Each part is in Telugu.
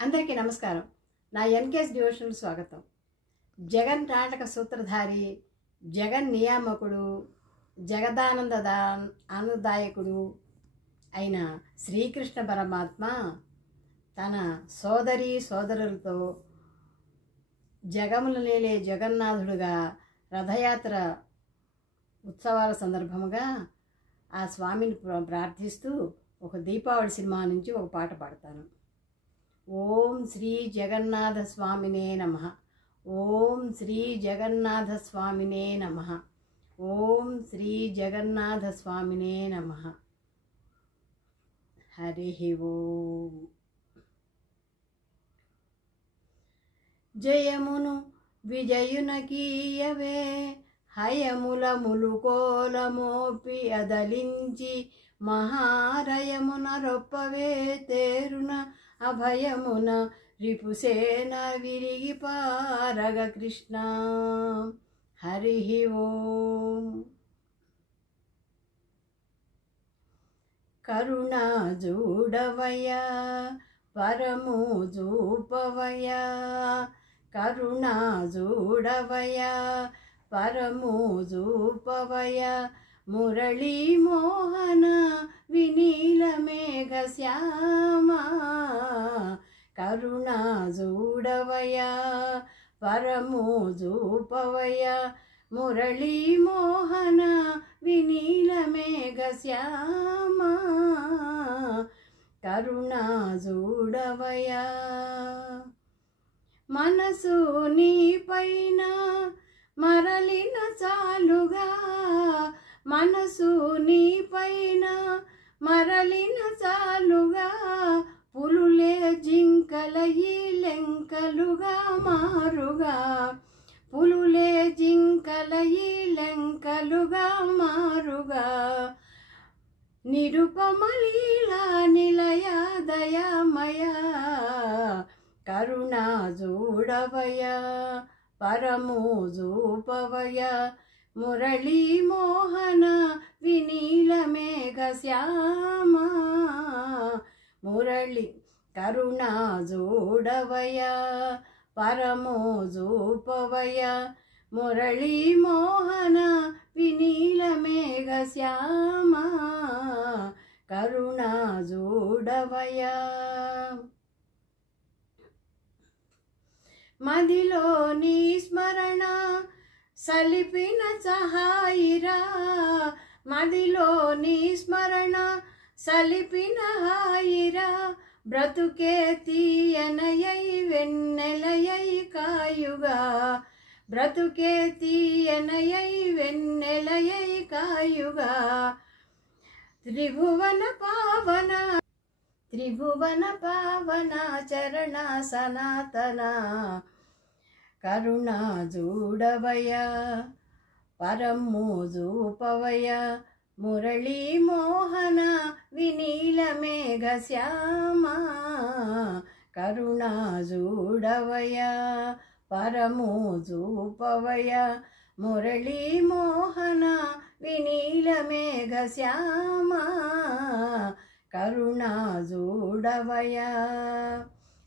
అందరికీ నమస్కారం. నా ఎన్కేఎస్ డివోషనల్ స్వాగతం. జగన్ నాటక సూత్రధారి, జగన్ నియామకుడు, ఆనందదాయకుడు అయిన శ్రీకృష్ణ పరమాత్మ తన సోదరులతో జగములు నేలే జగన్నాథుడుగా రథయాత్ర ఉత్సవాల సందర్భముగా ఆ స్వామిని ప్రార్థిస్తూ ఒక దీపావళి సినిమా నుంచి ఒక పాట పాడతాను. ఓం శ్రీ జగన్నాథ స్వామినే నమః. ఓం శ్రీ జగన్నాథ స్వామినే నమః. ఓం శ్రీ జగన్నాథ స్వామినే నమః. హరి ఓం. జయమును విజయునకీయవే, హయముల ములుకోలమోపి అదలించి మహారయమున రొప్పవే, తేరున అభయమున రిపుసేన విరిగి పారగ కృష్ణ. హరి ఓం. కరుణా జూడవయ్యా, పరము జూపవయ్యా, కరుణా జూడవయ్యా, పరము జూపవయ్యా, మురళీ మోహన వినీల మేఘ శ్యామా, కరుణా జూడవయ్యా, పరము జూపవయ్యా, మురళీ మోహన వినీల మేఘ శ్యామా, కరుణా జూడవయ్యా. మనసు నీ పైన మరలిన చాలుగా, మనసు నీ పైన మరలిన చాలుగా, పులులే జింకల ఈ లెంకలుగా మారుగా, పులులే జింకల ఈ లెంకలుగా మారుగా, నిరుపమలీలా నిలయ దయామయ, కరుణా జూడవయ్యా, పరము జూపవయ్యా, మురళీ మోహన వినీల మేఘ శ్యామా, మురళి కరుణా జూడవయ్యా, పరము జూపవయ్యా, మురళీ మోహన వినీల మేఘ శ్యామా, కరుణా జూడవయ్యా. మదిలో నీ స్మరణ సలిపిన సహాయిరా, మదిలో నీ స్మరణ సలిపిన హాయిరా, బ్రతుకే తీయనయై వెన్నెలయై కాయుగా, బ్రతుకే తీయనయై వెన్నెలయై కాయుగా, త్రిభువన పావన చరణ సనాతన, కరుణా జూడవయ్యా, పరము జూపవయ్యా, మురళీ మోహన వినీల మేఘ శ్యామా, కరుణా జూడవయ్యా, పరము జూపవయ్యా, మురళీ మోహన వినీల మేఘ శ్యామా, కరుణా జూడవయ్యా.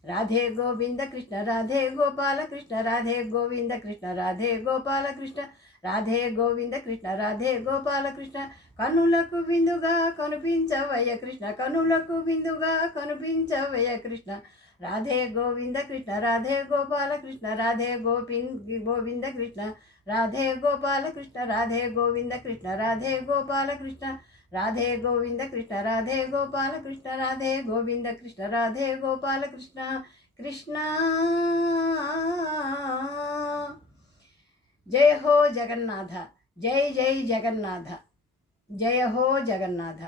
రాధే గోవింద కృష్ణ రాధే గోపాల కృష్ణ, రాధే గోవింద కృష్ణ రాధే గోపాల కృష్ణ, రాధే గోవింద కృష్ణ రాధే గోపాల కృష్ణ, కనులకు విందుగా కనిపించవయ్య కృష్ణ, కనులకు విందుగా కనిపించవయ్య కృష్ణ, రాధే గోవింద కృష్ణ రాధే గోపాల కృష్ణ, రాధే గోవింద కృష్ణ రాధే గోపాల కృష్ణ, రాధే గోవింద కృష్ణ రాధే గోపాల కృష్ణ, రాధే గోవింద కృష్ణ రాధే గోపాల కృష్ణ, రాధే గోవింద కృష్ణ రాధే గోపాల కృష్ణ. కృష్ణ జయ హో జగన్నాథ, జై జై జగన్నాథ, జయ హో జగన్నాథ.